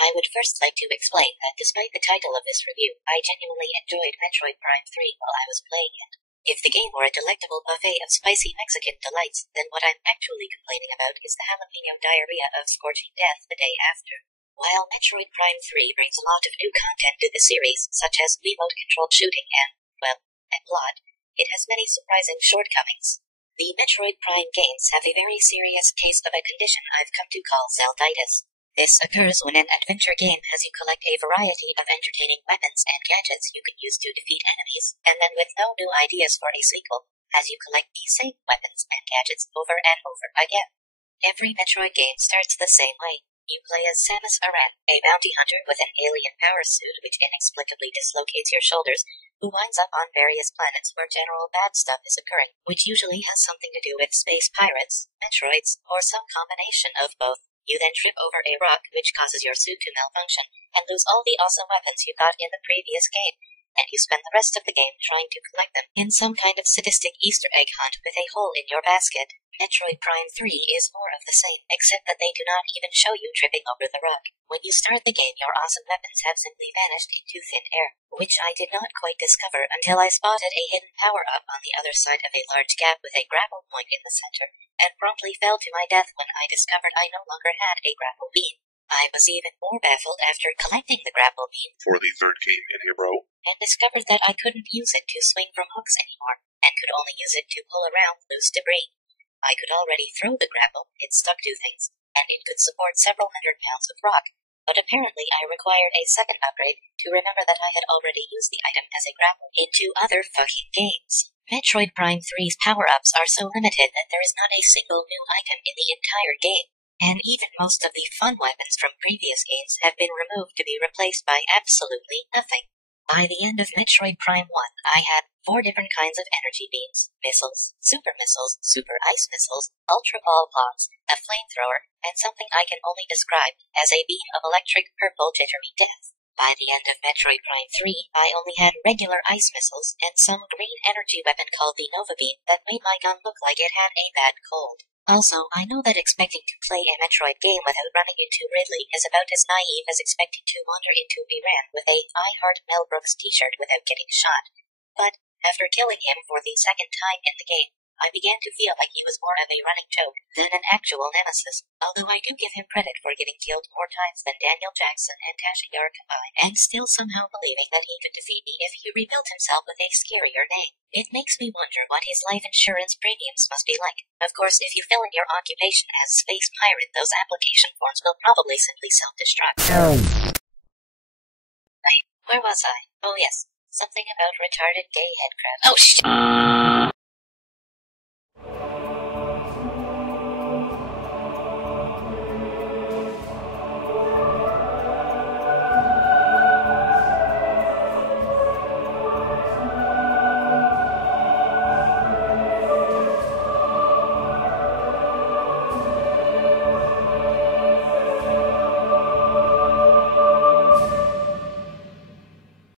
I would first like to explain that despite the title of this review, I genuinely enjoyed Metroid Prime 3 while I was playing it. If the game were a delectable buffet of spicy Mexican delights, then what I'm actually complaining about is the jalapeno diarrhea of scorching death the day after. While Metroid Prime 3 brings a lot of new content to the series, such as remote-controlled shooting and plot, it has many surprising shortcomings. The Metroid Prime games have a very serious case of a condition I've come to call Zelditis. This occurs when an adventure game has you collect a variety of entertaining weapons and gadgets you can use to defeat enemies, and then with no new ideas for a sequel, as you collect these same weapons and gadgets over and over again. Every Metroid game starts the same way. You play as Samus Aran, a bounty hunter with an alien power suit which inexplicably dislocates your shoulders, who winds up on various planets where general bad stuff is occurring, which usually has something to do with space pirates, Metroids, or some combination of both. You then trip over a rock which causes your suit to malfunction, and lose all the awesome weapons you got in the previous game, and you spend the rest of the game trying to collect them in some kind of sadistic Easter egg hunt with a hole in your basket. Metroid Prime 3 is more of the same, except that they do not even show you tripping over the rock. When you start the game, your awesome weapons have simply vanished into thin air, which I did not quite discover until I spotted a hidden power-up on the other side of a large gap with a grapple point in the center, and promptly fell to my death when I discovered I no longer had a grapple beam. I was even more baffled after collecting the grapple beam for the third game in a row, and discovered that I couldn't use it to swing from hooks anymore, and could only use it to pull around loose debris. I could already throw the grapple, it stuck to things, and it could support several hundred pounds of rock, but apparently I required a second upgrade to remember that I had already used the item as a grapple in 2 other fucking games. Metroid Prime 3's power-ups are so limited that there is not a single new item in the entire game, and even most of the fun weapons from previous games have been removed to be replaced by absolutely nothing. By the end of Metroid Prime 1, I had 4 different kinds of energy beams, missiles, super ice missiles, ultra ball pods, a flamethrower, and something I can only describe as a beam of electric purple jittery death. By the end of Metroid Prime 3, I only had regular ice missiles and some green energy weapon called the Nova Beam that made my gun look like it had a bad cold. Also, I know that expecting to play a Metroid game without running into Ridley is about as naive as expecting to wander into Iran with a I Heart Mel Brooks t-shirt without getting shot. But, after killing him for the second time in the game, I began to feel like he was more of a running joke than an actual nemesis, although I do give him credit for getting killed more times than Daniel Jackson and Tasha Yar combined, and still somehow believing that he could defeat me if he rebuilt himself with a scarier name. It makes me wonder what his life insurance premiums must be like. Of course, if you fill in your occupation as space pirate, those application forms will probably simply self-destruct. Wait, where was I? Oh yes, something about retarded gay head crabs. Oh shit!